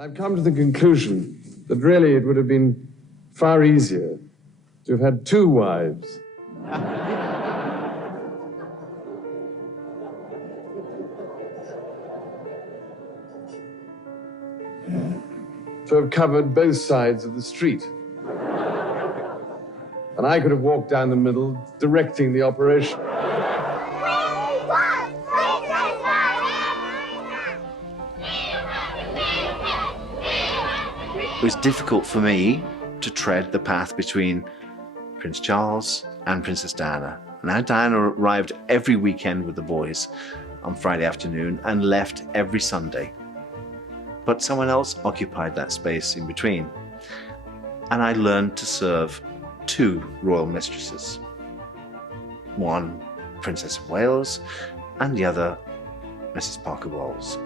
I've come to the conclusion that really it would have been far easier to have had two wives. To have covered both sides of the street. And I could have walked down the middle, directing the operation. It was difficult for me to tread the path between Prince Charles and Princess Diana. Now Diana arrived every weekend with the boys on Friday afternoon and left every Sunday. But someone else occupied that space in between. And I learned to serve two royal mistresses. One, Princess of Wales, and the other, Mrs. Parker Bowles.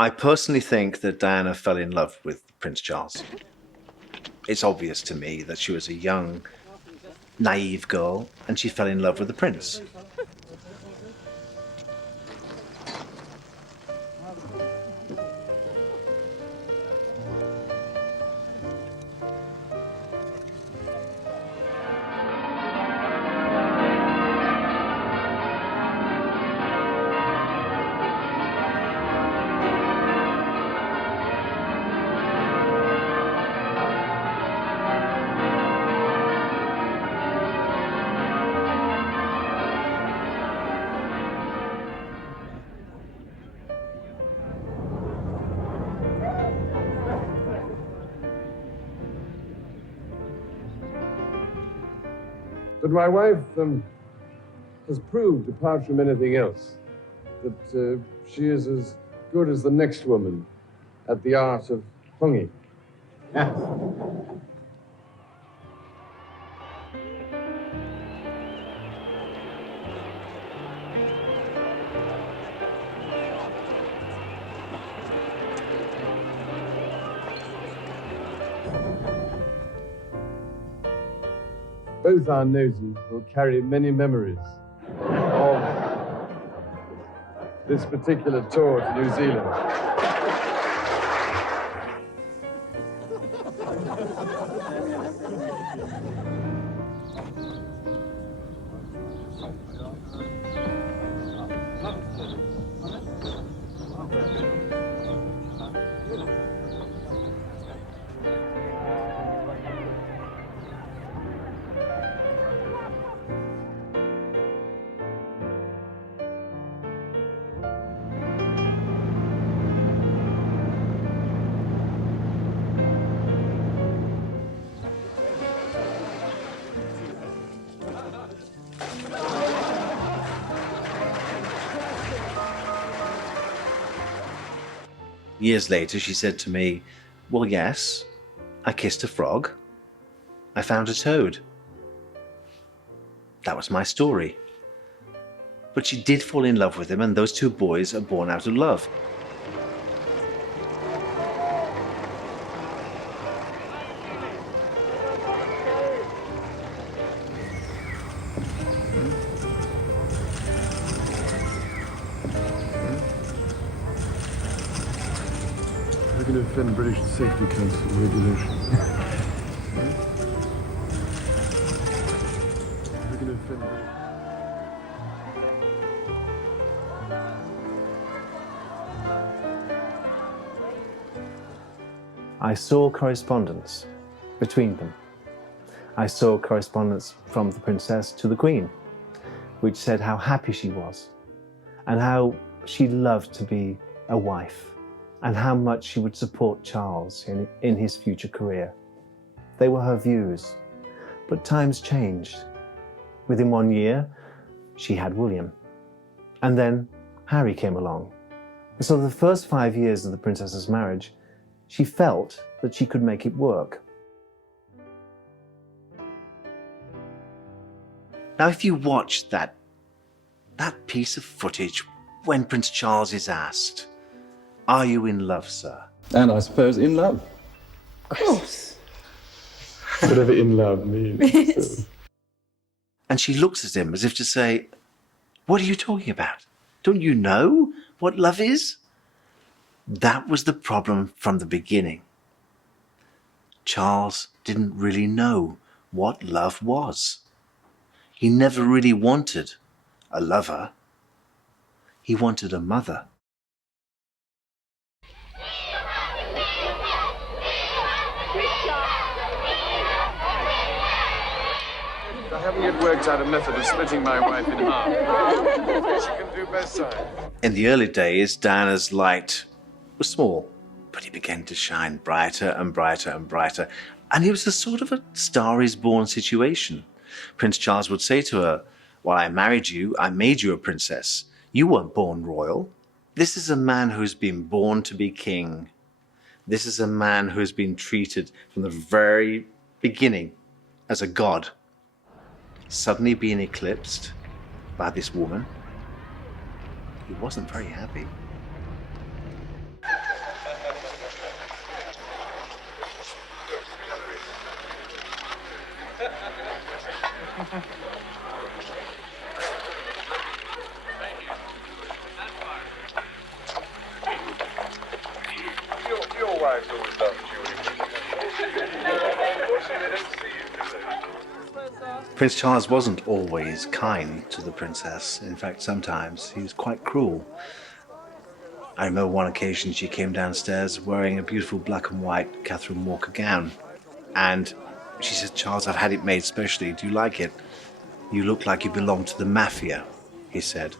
I personally think that Diana fell in love with Prince Charles. It's obvious to me that she was a young, naive girl and she fell in love with the prince. But my wife has proved, apart from anything else, that she is as good as the next woman at the art of honging. Both our noses will carry many memories of this particular tour to New Zealand. Years later, she said to me, well, yes, I kissed a frog. I found a toad. That was my story. But she did fall in love with him, and those two boys are born out of love. We're going to offend British Safety Council regulations. We're going to offend British... I saw correspondence between them. I saw correspondence from the princess to the queen, which said how happy she was and how she loved to be a wife and how much she would support Charles in his future career. They were her views, but times changed. Within 1 year, she had William. And then Harry came along. And so the first 5 years of the princess's marriage, she felt that she could make it work. Now, if you watch that piece of footage when Prince Charles is asked, "Are you in love, sir?" And I suppose in love. Of course. Whatever in love means. And she looks at him as if to say, "What are you talking about? Don't you know what love is?" That was the problem from the beginning. Charles didn't really know what love was. He never really wanted a lover. He wanted a mother. I haven't yet worked out a method of splitting my wife in half. She can do both sides. In the early days, Diana's light was small, but it began to shine brighter and brighter and brighter. And it was a sort of a Star is Born situation. Prince Charles would say to her, "Well, I married you, I made you a princess. You weren't born royal. This is a man who's been born to be king. This is a man who's been treated from the very beginning as a god." Suddenly being eclipsed by this woman, he wasn't very happy. Your wife's always loved you. Prince Charles wasn't always kind to the princess. In fact, sometimes he was quite cruel. I remember one occasion she came downstairs wearing a beautiful black and white Catherine Walker gown. And she said, "Charles, I've had it made specially. Do you like it? You look like you belong to the mafia," he said,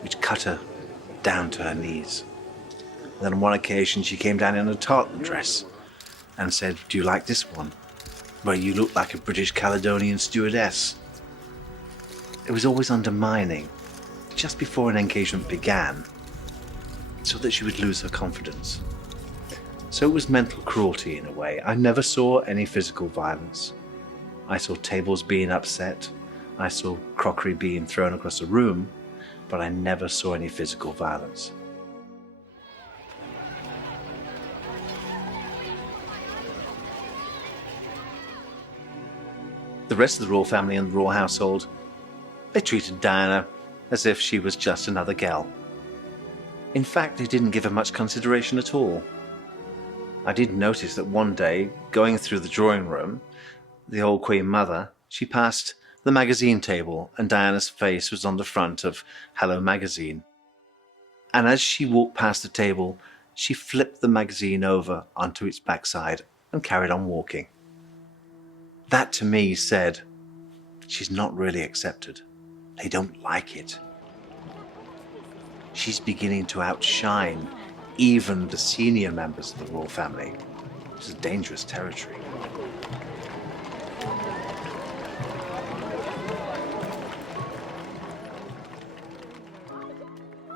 which cut her down to her knees. Then on one occasion she came down in a tartan dress and said, "Do you like this one? Well, you look like a British Caledonian stewardess." It was always undermining, just before an engagement began, so that she would lose her confidence. So it was mental cruelty in a way. I never saw any physical violence. I saw tables being upset, I saw crockery being thrown across the room, but I never saw any physical violence. The rest of the royal family and the royal household, they treated Diana as if she was just another gal. In fact, they didn't give her much consideration at all. I did notice that one day, going through the drawing room, the old Queen Mother, she passed the magazine table and Diana's face was on the front of Hello Magazine. And as she walked past the table, she flipped the magazine over onto its backside and carried on walking. That to me said, she's not really accepted. They don't like it. She's beginning to outshine even the senior members of the royal family. It's a dangerous territory.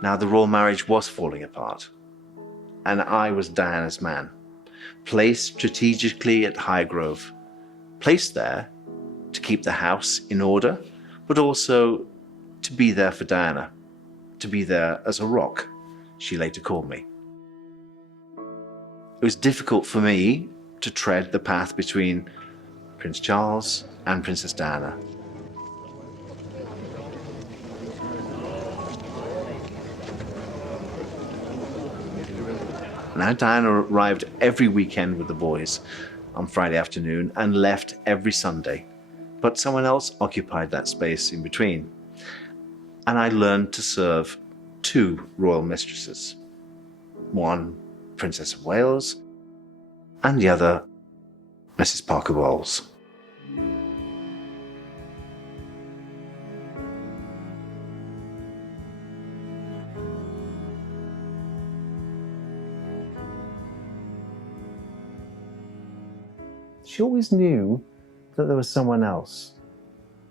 Now the royal marriage was falling apart, and I was Diana's man, placed strategically at Highgrove, placed there to keep the house in order, but also to be there for Diana, to be there as a rock, she later called me. It was difficult for me to tread the path between Prince Charles and Princess Diana. Now Diana arrived every weekend with the boys on Friday afternoon and left every Sunday, but someone else occupied that space in between. And I learned to serve two royal mistresses, one Princess of Wales and the other Mrs. Parker Bowles. She always knew that there was someone else.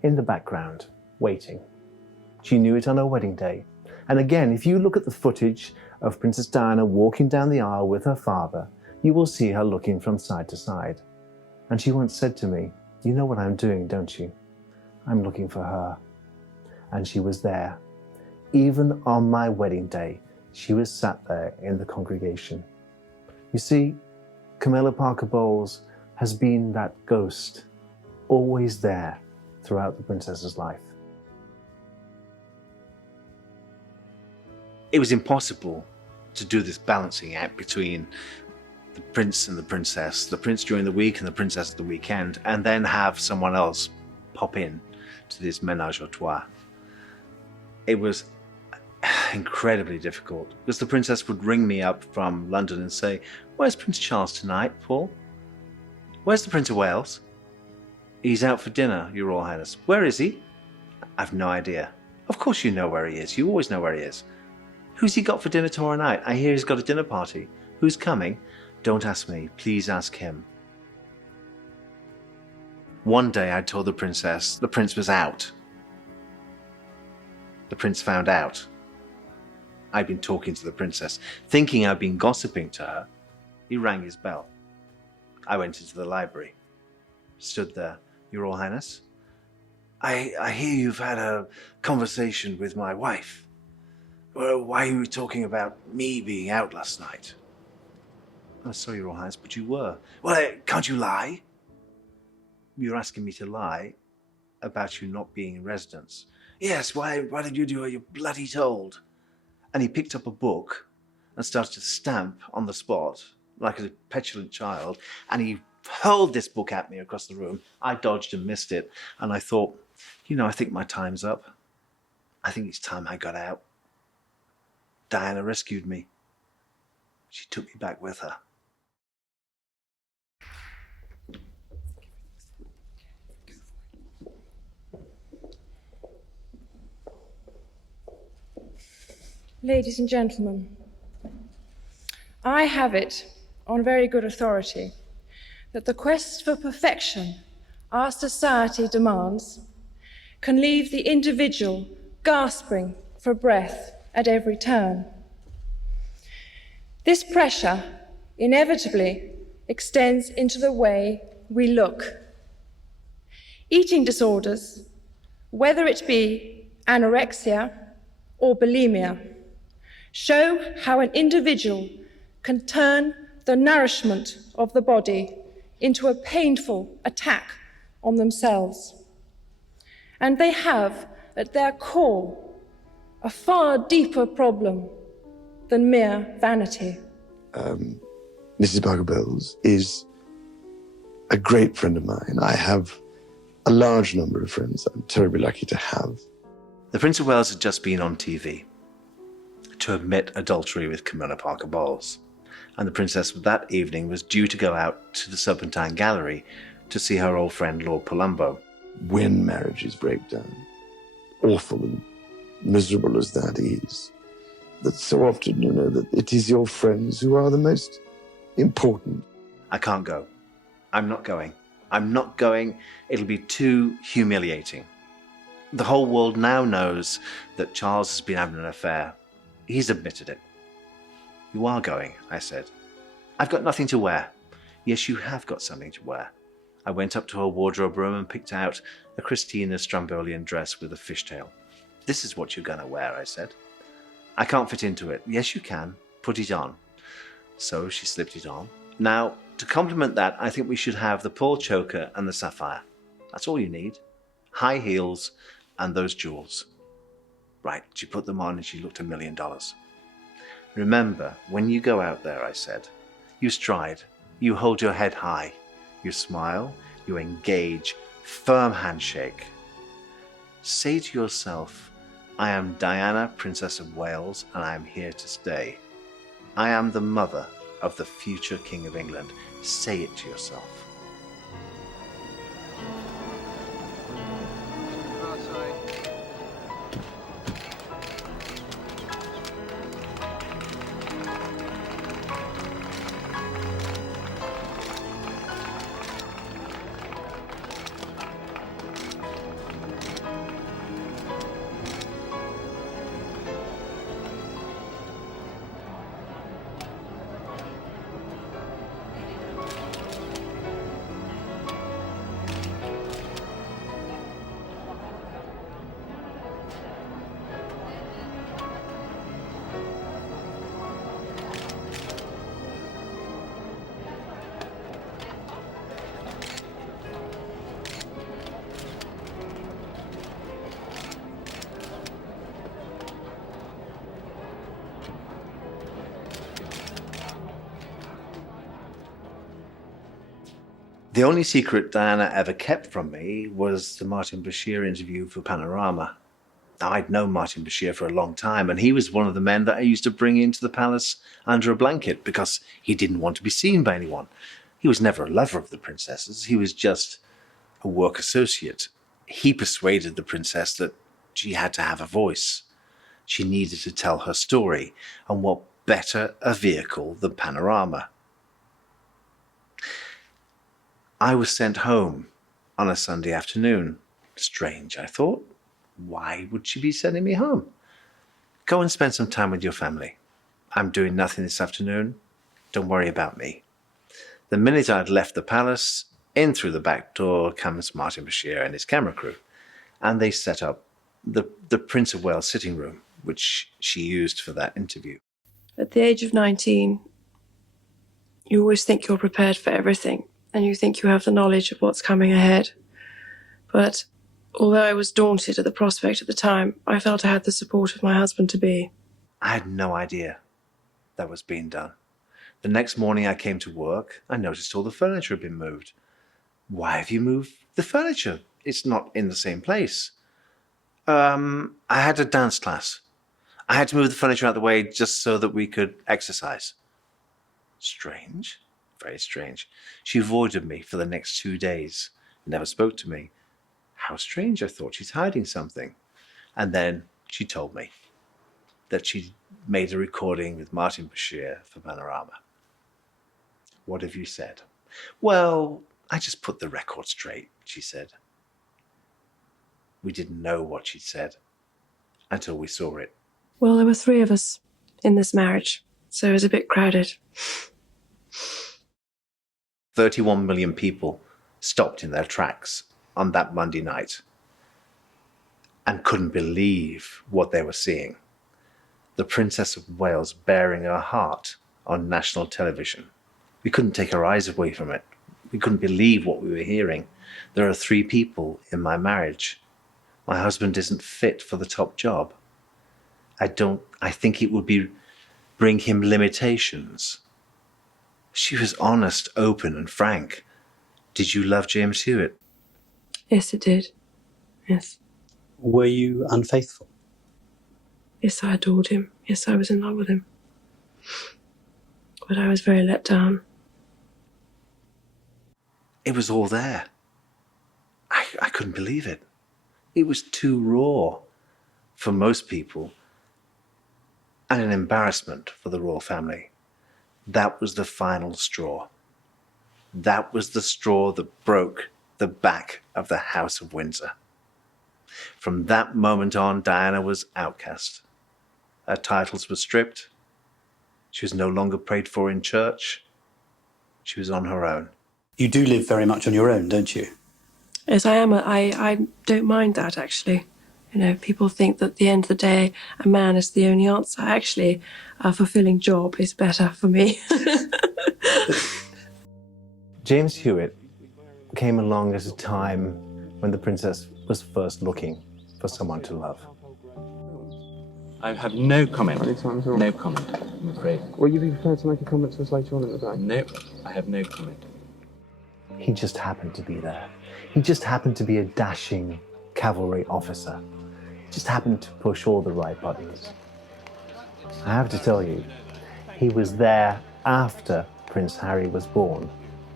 in the background, waiting. She knew it on her wedding day. And again, if you look at the footage of Princess Diana walking down the aisle with her father, you will see her looking from side to side. And she once said to me, "You know what I'm doing, don't you? I'm looking for her." And she was there. Even on my wedding day, she was sat there in the congregation. You see, Camilla Parker Bowles has been that ghost, always there throughout the princess's life. It was impossible to do this balancing act between the prince and the princess, the prince during the week and the princess at the weekend, and then have someone else pop in to this ménage à trois. It was incredibly difficult because the princess would ring me up from London and say, "Where's Prince Charles tonight, Paul? Where's the Prince of Wales?" "He's out for dinner, Your Royal Highness." "Where is he?" "I've no idea." "Of course you know where he is. You always know where he is." "Who's he got for dinner tomorrow night? I hear he's got a dinner party." "Who's coming?" "Don't ask me. Please ask him." One day I told the princess the prince was out. The prince found out. I'd been talking to the princess, thinking I'd been gossiping to her. He rang his bell. I went into the library. Stood there. "Your Royal Highness, I hear you've had a conversation with my wife. Well, why are you talking about me being out last night?" "I'm sorry, Your Royal Highness, but you were." "Well, can't you lie?" "You're asking me to lie about you not being in residence." "Yes, why did you do what you're bloody told?" And he picked up a book and started to stamp on the spot like a petulant child, and he hurled this book at me across the room. I dodged and missed it, and I thought, I think my time's up. I think it's time I got out. Diana rescued me. She took me back with her. Ladies and gentlemen, I have it on very good authority that the quest for perfection our society demands can leave the individual gasping for breath at every turn. This pressure inevitably extends into the way we look. Eating disorders, whether it be anorexia or bulimia, show how an individual can turn the nourishment of the body into a painful attack on themselves. And they have at their core a far deeper problem than mere vanity. Mrs. Parker Bowles is a great friend of mine. I have a large number of friends I'm terribly lucky to have. The Prince of Wales had just been on TV to admit adultery with Camilla Parker Bowles, and the princess that evening was due to go out to the Serpentine Gallery to see her old friend Lord Palumbo. When marriages break down, awful and miserable as that is, that so often that it is your friends who are the most important. "I can't go. I'm not going. I'm not going. It'll be too humiliating. The whole world now knows that Charles has been having an affair. He's admitted it." "You are going," I said. "I've got nothing to wear." "Yes, you have got something to wear." I went up to her wardrobe room and picked out a Christina Strombolian dress with a fishtail. "This is what you're going to wear," I said. "I can't fit into it." "Yes, you can. Put it on." So she slipped it on. Now, to complement that, I think we should have the pearl choker and the sapphire. That's all you need. High heels and those jewels. Right, she put them on and she looked $1 million. "Remember, when you go out there," I said, "you stride, you hold your head high, you smile, you engage, firm handshake. Say to yourself, I am Diana, Princess of Wales, and I am here to stay. I am the mother of the future King of England." Say it to yourself. The only secret Diana ever kept from me was the Martin Bashir interview for Panorama. Now, I'd known Martin Bashir for a long time, and he was one of the men that I used to bring into the palace under a blanket because he didn't want to be seen by anyone. He was never a lover of the princesses. He was just a work associate. He persuaded the princess that she had to have a voice. She needed to tell her story, and what better a vehicle than Panorama? I was sent home on a Sunday afternoon. Strange, I thought. Why would she be sending me home? Go and spend some time with your family. I'm doing nothing this afternoon. Don't worry about me. The minute I'd left the palace, in through the back door comes Martin Bashir and his camera crew, and they set up the Prince of Wales sitting room, which she used for that interview. At the age of 19, you always think you're prepared for everything, and you think you have the knowledge of what's coming ahead. But although I was daunted at the prospect at the time, I felt I had the support of my husband-to-be. I had no idea that was being done. The next morning I came to work, I noticed all the furniture had been moved. Why have you moved the furniture? It's not in the same place. I had a dance class. I had to move the furniture out of the way just so that we could exercise. Strange. Very strange. She avoided me for the next 2 days, never spoke to me. How strange, I thought. She's hiding something. And then she told me that she'd made a recording with Martin Bashir for Panorama. What have you said? Well, I just put the record straight, she said. We didn't know what she'd said until we saw it. Well, there were 3 of us in this marriage, so it was a bit crowded. 31 million people stopped in their tracks on that Monday night and couldn't believe what they were seeing. The Princess of Wales bearing her heart on national television. We couldn't take our eyes away from it. We couldn't believe what we were hearing. There are 3 people in my marriage. My husband isn't fit for the top job. I think it would bring him limitations. She was honest, open, and frank. Did you love James Hewitt? Yes, it did. Yes. Were you unfaithful? Yes, I adored him. Yes, I was in love with him. But I was very let down. It was all there. I couldn't believe it. It was too raw for most people and an embarrassment for the royal family. That was the final straw. That was the straw that broke the back of the House of Windsor. From that moment on, Diana was outcast. Her titles were stripped. She was no longer prayed for in church. She was on her own. You do live very much on your own, don't you? Yes, I am. I don't mind that, actually. You know, people think that at the end of the day, a man is the only answer. Actually, a fulfilling job is better for me. James Hewitt came along at a time when the princess was first looking for someone to love. I have no comment. No comment, I'm afraid. Will you be prepared to make a comment to us later on in the day? No, I have no comment. He just happened to be there. He just happened to be a dashing cavalry officer. He just happened to push all the right buttons. I have to tell you, he was there after Prince Harry was born,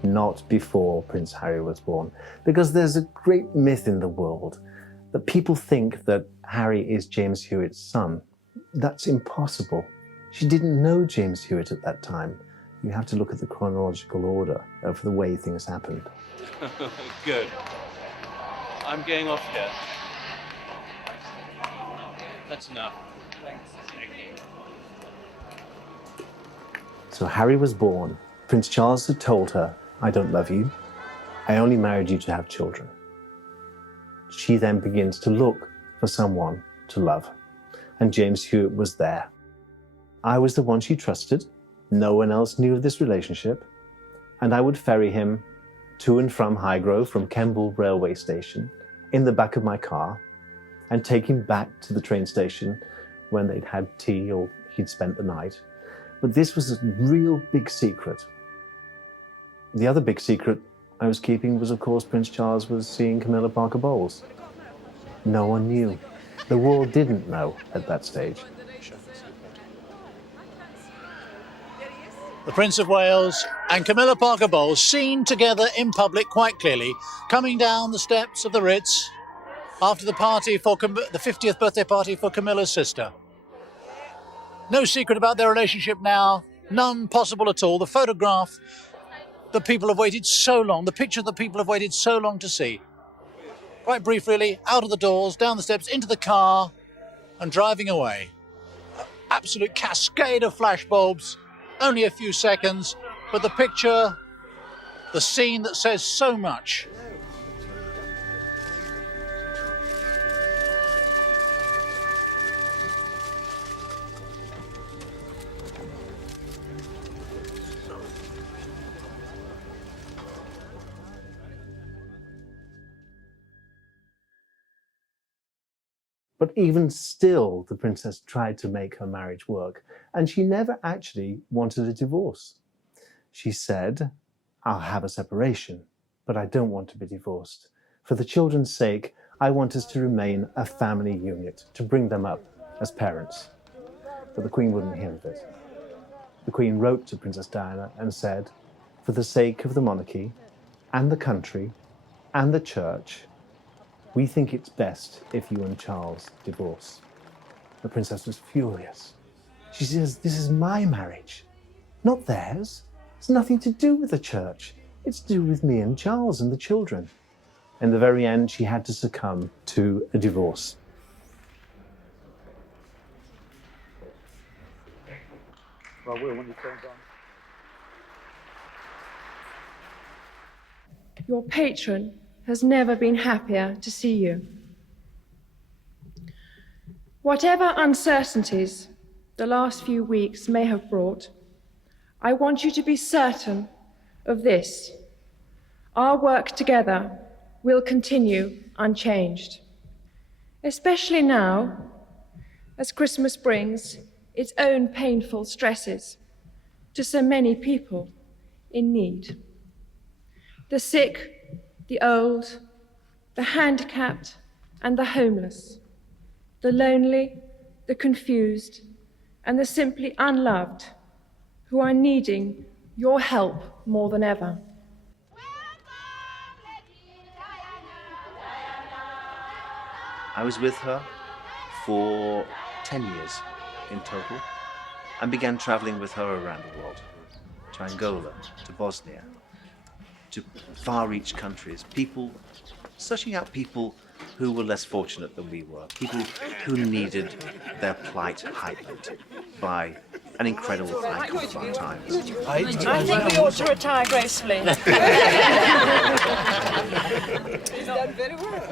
not before Prince Harry was born. Because there's a great myth in the world that people think that Harry is James Hewitt's son. That's impossible. She didn't know James Hewitt at that time. You have to look at the chronological order of the way things happened. Good. I'm getting off here. That's enough. Thanks. So Harry was born. Prince Charles had told her, I don't love you. I only married you to have children. She then begins to look for someone to love. And James Hewitt was there. I was the one she trusted. No one else knew of this relationship. And I would ferry him to and from Highgrove, from Kemble railway station, in the back of my car, and take him back to the train station when they'd had tea or he'd spent the night. But this was a real big secret. The other big secret I was keeping was, of course, Prince Charles was seeing Camilla Parker Bowles. No one knew. The world didn't know at that stage. The Prince of Wales and Camilla Parker Bowles seen together in public quite clearly, coming down the steps of the Ritz after the party for the 50th birthday party for Camilla's sister. No secret about their relationship now, none possible at all. The photograph that people have waited so long, the picture that people have waited so long to see. Quite brief, really, out of the doors, down the steps, into the car, and driving away. Absolute cascade of flashbulbs, only a few seconds, but the picture, the scene that says so much. But even still, the princess tried to make her marriage work, and she never actually wanted a divorce. She said, "I'll have a separation, but I don't want to be divorced. For the children's sake, I want us to remain a family unit, to bring them up as parents." But the Queen wouldn't hear of it. The Queen wrote to Princess Diana and said, "For the sake of the monarchy and the country and the church, we think it's best if you and Charles divorce." The princess was furious. She says, "This is my marriage, not theirs. It's nothing to do with the church. It's to do with me and Charles and the children." In the very end, she had to succumb to a divorce. Well, Will, when you turned on. Your patron has never been happier to see you. Whatever uncertainties the last few weeks may have brought, I want you to be certain of this: our work together will continue unchanged, especially now as Christmas brings its own painful stresses to so many people in need. The sick, the old, the handicapped and the homeless, the lonely, the confused, and the simply unloved, who are needing your help more than ever. I was with her for 10 years in total and began traveling with her around the world, to Angola, to Bosnia, to far-reach countries, searching out people who were less fortunate than we were, people who needed their plight heightened by an incredible icon of our times. I think we ought to retire gracefully. He's done very well.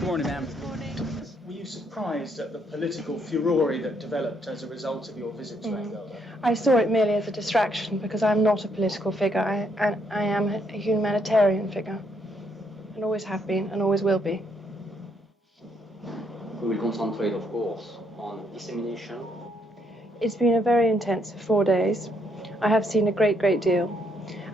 Good morning, ma'am. Were you surprised at the political furore that developed as a result of your visit to Angola? I saw it merely as a distraction because I'm not a political figure. I am a humanitarian figure, and always have been and always will be. We will concentrate, of course, on dissemination. It's been a very intensive 4 days. I have seen a great deal.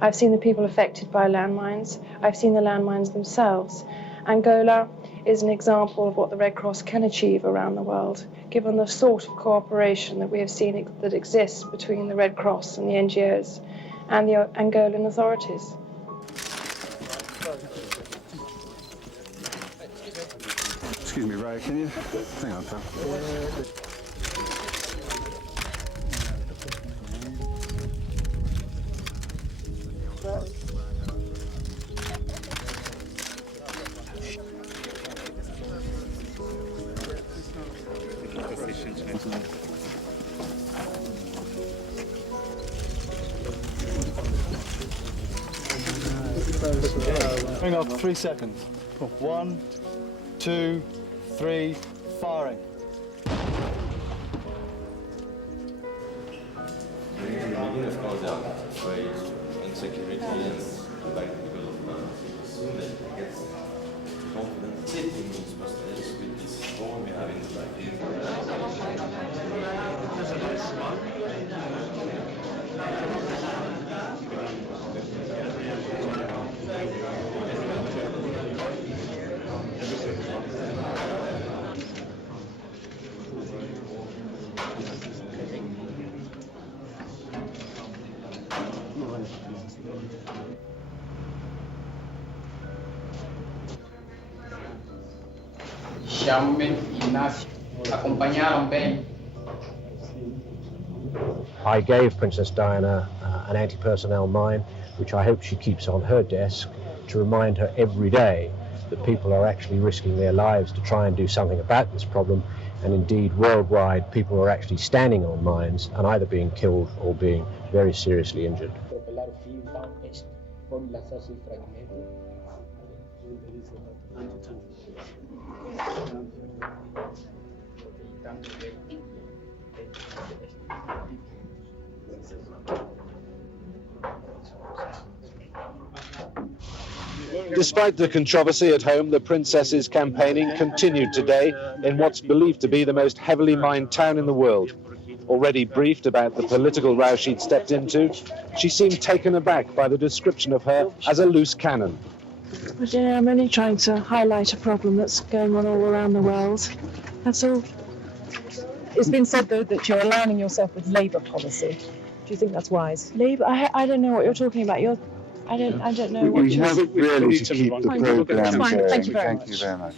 I've seen the people affected by landmines. I've seen the landmines themselves. Angola is an example of what the Red Cross can achieve around the world, given the sort of cooperation that we have seen that exists between the Red Cross and the NGOs and the Angolan authorities. Excuse me, Ray, can you hang on, pal? Bring up 3 seconds. 1, 2, 3, firing. The beginning, of course, they are afraid, insecurity, and like because of soon they get confidence in those personages with this role we have in the life. Xiaomi, Ignacio, acompanharam bem. I gave Princess Diana an anti-personnel mine, which I hope she keeps on her desk to remind her every day that people are actually risking their lives to try and do something about this problem. And indeed, worldwide, people are actually standing on mines and either being killed or being very seriously injured. Despite the controversy at home, the princess's campaigning continued today in what's believed to be the most heavily mined town in the world. Already briefed about the political row she'd stepped into, she seemed taken aback by the description of her as a loose cannon. But you know, I'm only trying to highlight a problem that's going on all around the world. That's all. It's been said, though, that you're aligning yourself with Labour policy. Do you think that's wise? Labour? I don't know what you're talking about. I don't know what We have really to keep the programme going. Thank you very much. Thank you very much.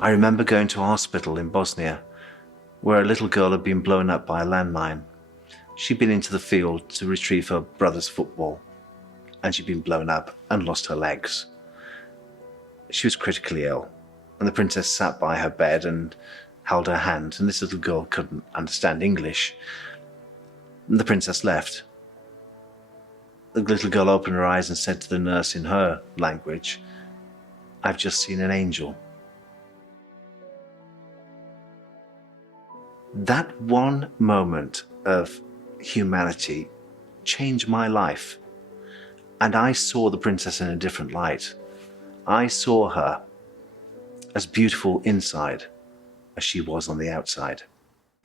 I remember going to a hospital in Bosnia where a little girl had been blown up by a landmine. She'd been into the field to retrieve her brother's football, and she'd been blown up and lost her legs. She was critically ill, and the princess sat by her bed and held her hand, and this little girl couldn't understand English. And the princess left. The little girl opened her eyes and said to the nurse in her language, "I've just seen an angel." That one moment of humanity changed my life, and I saw the princess in a different light. I saw her as beautiful inside as she was on the outside.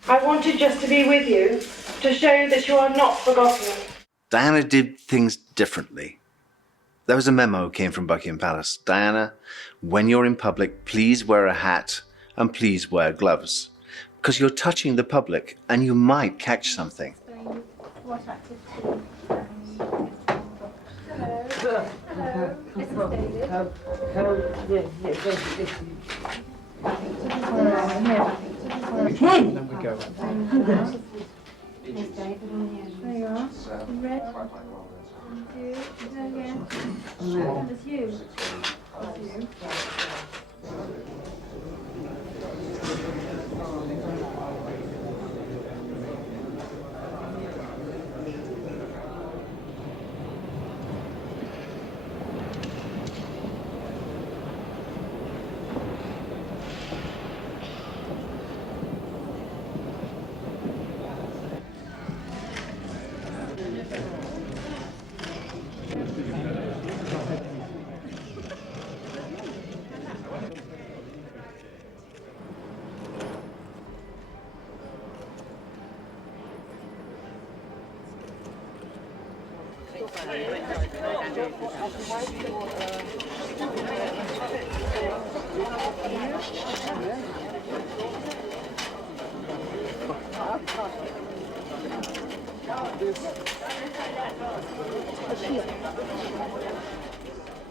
I wanted just to be with you, to show that you are not forgotten. Diana did things differently. There was a memo came from Buckingham Palace. "Diana, when you're in public, please wear a hat and please wear gloves, because you're touching the public and you might catch something." What activity? Hello. This is David. Then we go. Yes, David. There you are. Red. Thank you. Again. And it's you. It's you.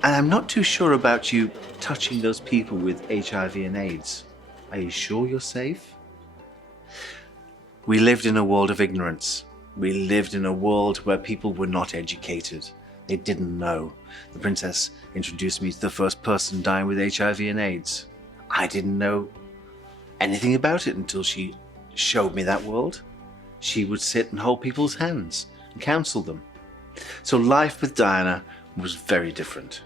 And I'm not too sure about you touching those people with HIV and AIDS. Are you sure you're safe? We lived in a world of ignorance. We lived in a world where people were not educated. They didn't know. The princess introduced me to the first person dying with HIV and AIDS. I didn't know anything about it until she showed me that world. She would sit and hold people's hands and counsel them. So life with Diana was very different.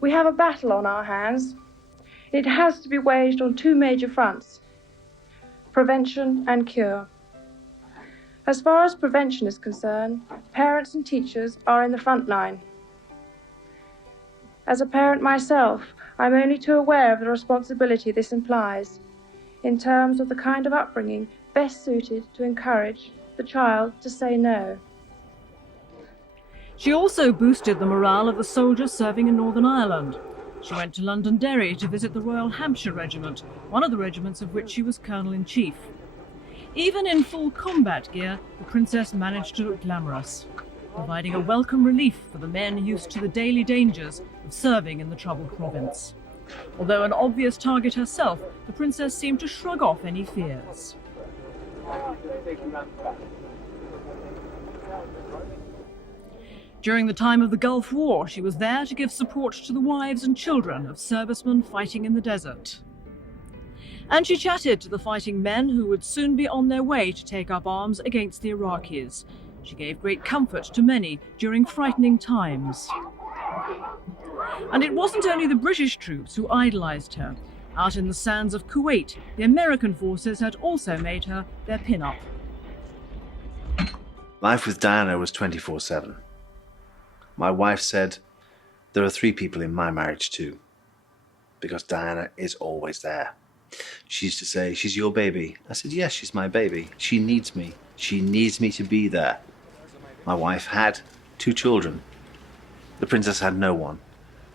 We have a battle on our hands. It has to be waged on two major fronts: prevention and cure. As far as prevention is concerned, parents and teachers are in the front line. As a parent myself, I'm only too aware of the responsibility this implies in terms of the kind of upbringing best suited to encourage the child to say no. She also boosted the morale of the soldiers serving in Northern Ireland. She went to Londonderry to visit the Royal Hampshire Regiment, one of the regiments of which she was Colonel-in-Chief. Even in full combat gear, the Princess managed to look glamorous, providing a welcome relief for the men used to the daily dangers of serving in the troubled province. Although an obvious target herself, the Princess seemed to shrug off any fears. During the time of the Gulf War, she was there to give support to the wives and children of servicemen fighting in the desert. And she chatted to the fighting men who would soon be on their way to take up arms against the Iraqis. She gave great comfort to many during frightening times. And it wasn't only the British troops who idolized her. Out in the sands of Kuwait, the American forces had also made her their pin-up. Life with Diana was 24/7. My wife said, there are 3 people in my marriage too, because Diana is always there. She used to say, she's your baby. I said, yes, she's my baby. She needs me. She needs me to be there. My wife had 2 children. The Princess had no one.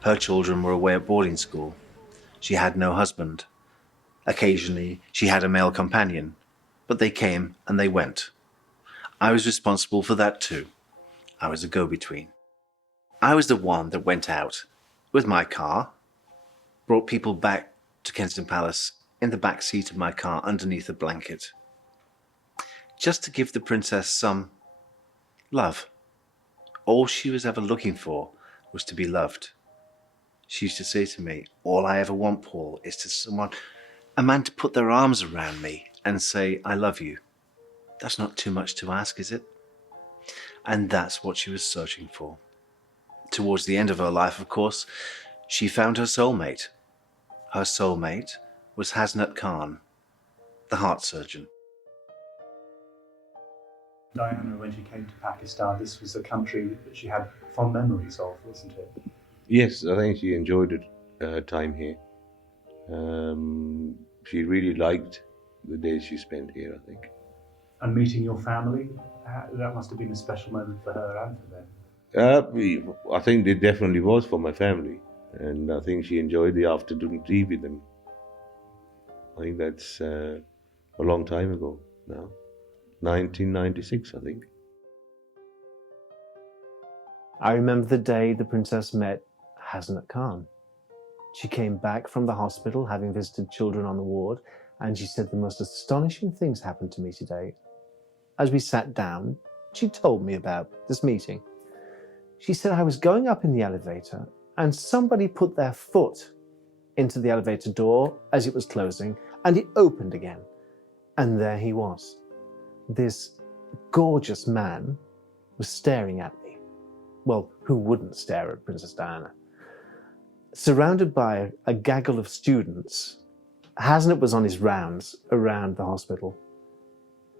Her children were away at boarding school. She had no husband. Occasionally, she had a male companion, but they came and they went. I was responsible for that too. I was a go-between. I was the one that went out with my car, brought people back to Kensington Palace in the back seat of my car underneath a blanket, just to give the Princess some love. All she was ever looking for was to be loved. She used to say to me, all I ever want, Paul, is a man to put their arms around me and say, I love you. That's not too much to ask, is it? And that's what she was searching for. Towards the end of her life, of course, she found her soulmate. Her soulmate was Hasnat Khan, the heart surgeon. Diana, when she came to Pakistan, this was a country that she had fond memories of, wasn't it? Yes, I think she enjoyed her time here. She really liked the days she spent here, I think. And meeting your family, that must have been a special moment for her and for them. I think it definitely was for my family, and I think she enjoyed the afternoon tea with them. I think that's a long time ago now, 1996, I think. I remember the day the Princess met Hasnat Khan. She came back from the hospital, having visited children on the ward, and she said the most astonishing things happened to me today. As we sat down, she told me about this meeting. She said I was going up in the elevator and somebody put their foot into the elevator door as it was closing and it opened again. And there he was. This gorgeous man was staring at me. Well, who wouldn't stare at Princess Diana? Surrounded by a gaggle of students, Hasnat was on his rounds around the hospital.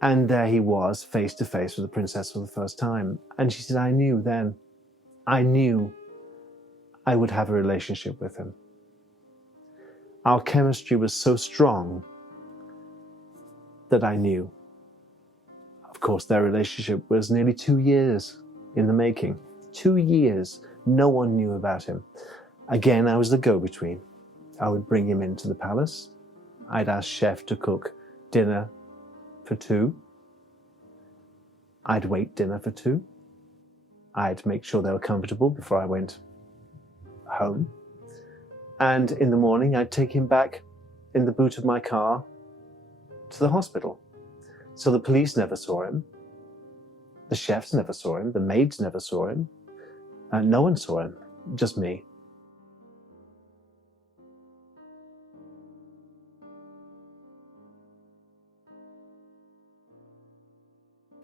And there he was, face to face with the Princess for the first time. And she said, I knew I would have a relationship with him. Our chemistry was so strong that I knew. Of course, their relationship was nearly 2 years in the making. 2 years, no one knew about him. Again, I was the go-between. I would bring him into the palace. I'd ask chef to cook dinner for two. I'd wait dinner for two. I'd make sure they were comfortable before I went home. And in the morning, I'd take him back in the boot of my car to the hospital. So the police never saw him. The chefs never saw him. The maids never saw him. No one saw him, just me.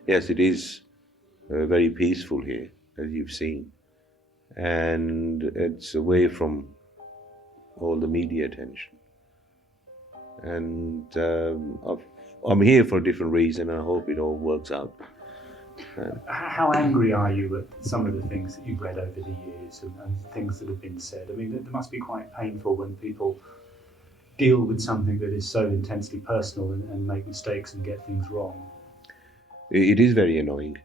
Yes, it is very peaceful here, as you've seen. And it's away from all the media attention. And I'm here for a different reason, and I hope it all works out. How angry are you at some of the things that you've read over the years and things that have been said? I mean, it must be quite painful when people deal with something that is so intensely personal and make mistakes and get things wrong. It is very annoying.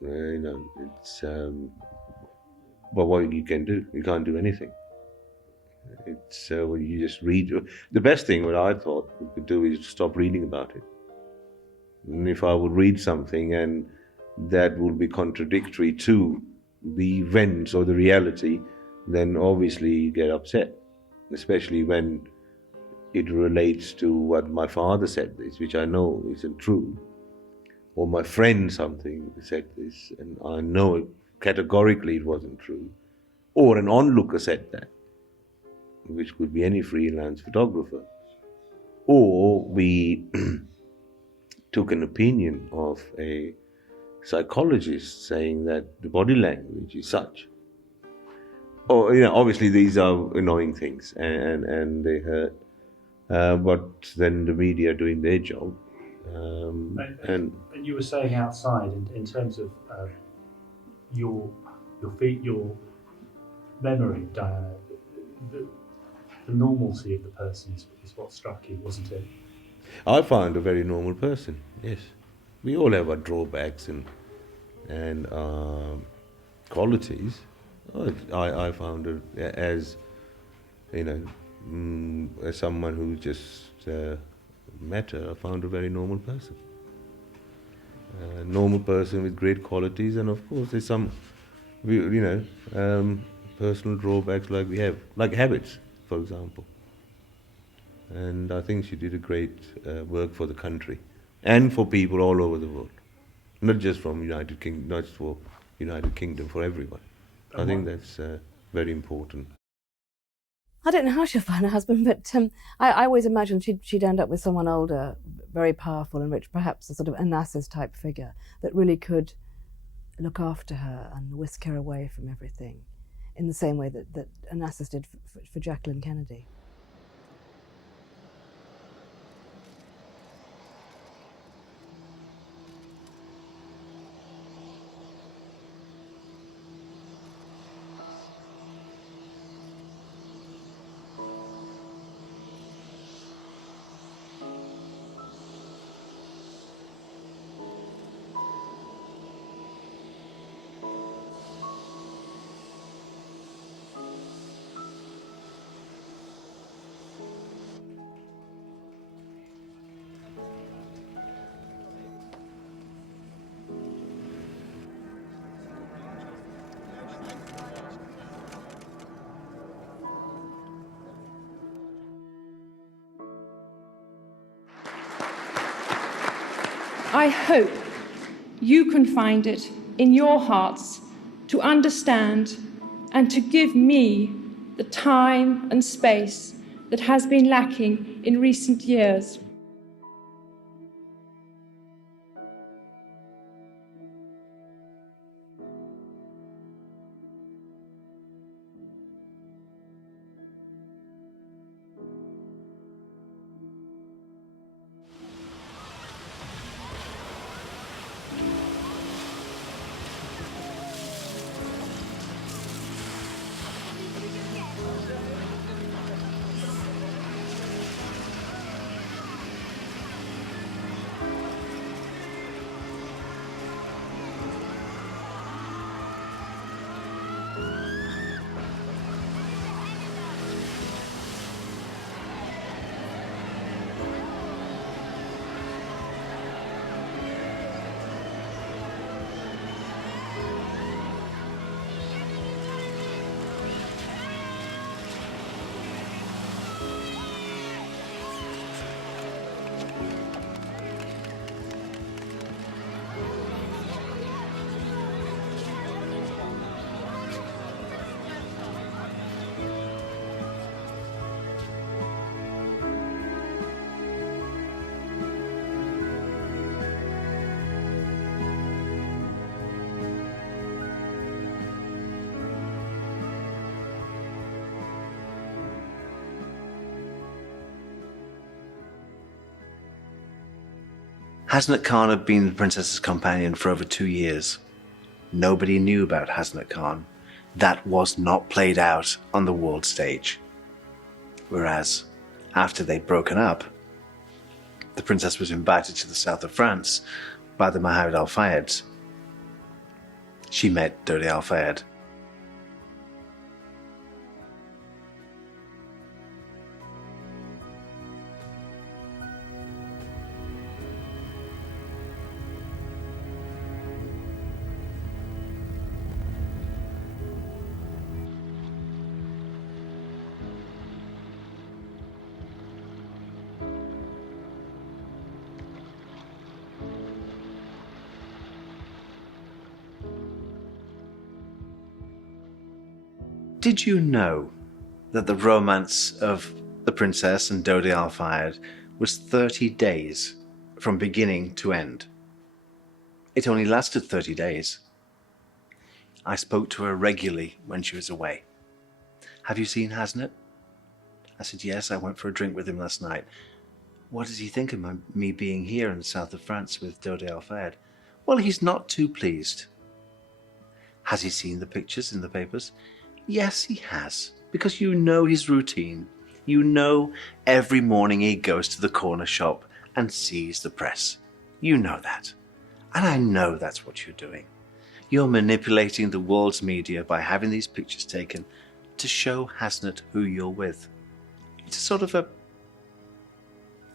It's but what you can do, you can't do anything. It's when you just read. The best thing what I thought we could do is stop reading about it. And if I would read something and that would be contradictory to the events or the reality, then obviously you get upset, especially when it relates to what my father said this, which I know isn't true, or my friend something said this, and I know it, categorically it wasn't true, or an onlooker said that, which could be any freelance photographer, or we took an opinion of a psychologist saying that the body language is such. Or, obviously these are annoying things and they hurt, but then the media are doing their job. And you were saying outside, in terms of your memory, Diana, the normalcy of the person is what struck you, wasn't it? I found a very normal person, yes. We all have our drawbacks and qualities. I found her as, as someone who just met her, I found a very normal person. A normal person with great qualities, and of course there's some, personal drawbacks like we have, like habits, for example. And I think she did a great work for the country and for people all over the world, not just from United Kingdom, not just for United Kingdom, for everyone. I think that's very important. I don't know how she'll find a husband, but I always imagined she'd end up with someone older, very powerful and rich, perhaps a sort of Onassis type figure that really could look after her and whisk her away from everything, in the same way that Onassis did for Jacqueline Kennedy. I hope you can find it in your hearts to understand and to give me the time and space that has been lacking in recent years. Hasnat Khan had been the princess's companion for over 2 years. Nobody knew about Hasnat Khan. That was not played out on the world stage. Whereas, after they'd broken up, the princess was invited to the south of France by the Mohammed Al Fayeds. She met Dodi Al Fayed. Did you know that the romance of the princess and Dodi Al Fayed was 30 days from beginning to end? It only lasted 30 days. I spoke to her regularly when she was away. Have you seen Hasnat? I said, yes, I went for a drink with him last night. What does he think of me being here in the south of France with Dodi Al Fayed? Well, he's not too pleased. Has he seen the pictures in the papers? Yes, he has, because you know his routine. You know every morning he goes to the corner shop and sees the press. You know that. And I know that's what you're doing. You're manipulating the world's media by having these pictures taken to show Hasnat who you're with. It's sort of a...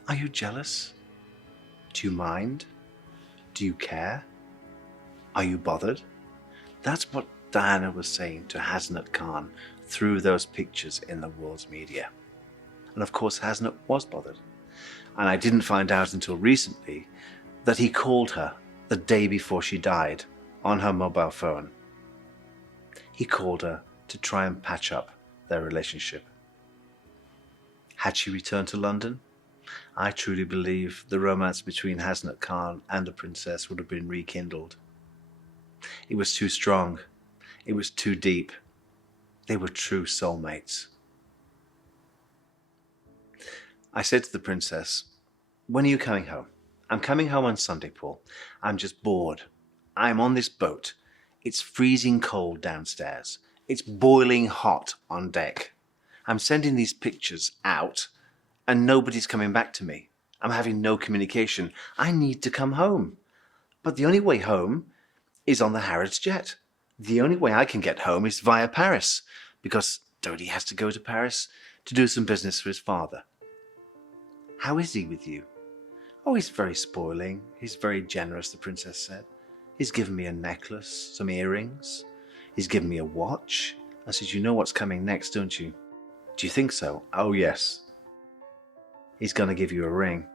Are you jealous? Do you mind? Do you care? Are you bothered? That's what Diana was saying to Hasnat Khan through those pictures in the world's media. And of course Hasnat was bothered. And I didn't find out until recently that he called her the day before she died on her mobile phone. He called her to try and patch up their relationship. Had she returned to London, I truly believe the romance between Hasnat Khan and the princess would have been rekindled. It was too strong. It was too deep. They were true soulmates. I said to the princess, when are you coming home? I'm coming home on Sunday, Paul. I'm just bored. I'm on this boat. It's freezing cold downstairs. It's boiling hot on deck. I'm sending these pictures out and nobody's coming back to me. I'm having no communication. I need to come home. But the only way home is on the Harrods jet. The only way I can get home is via Paris, because Dodi has to go to Paris to do some business for his father. How is he with you? Oh, he's very spoiling. He's very generous, the princess said. He's given me a necklace, some earrings. He's given me a watch. I said, you know what's coming next, don't you? Do you think so? Oh, yes. He's going to give you a ring.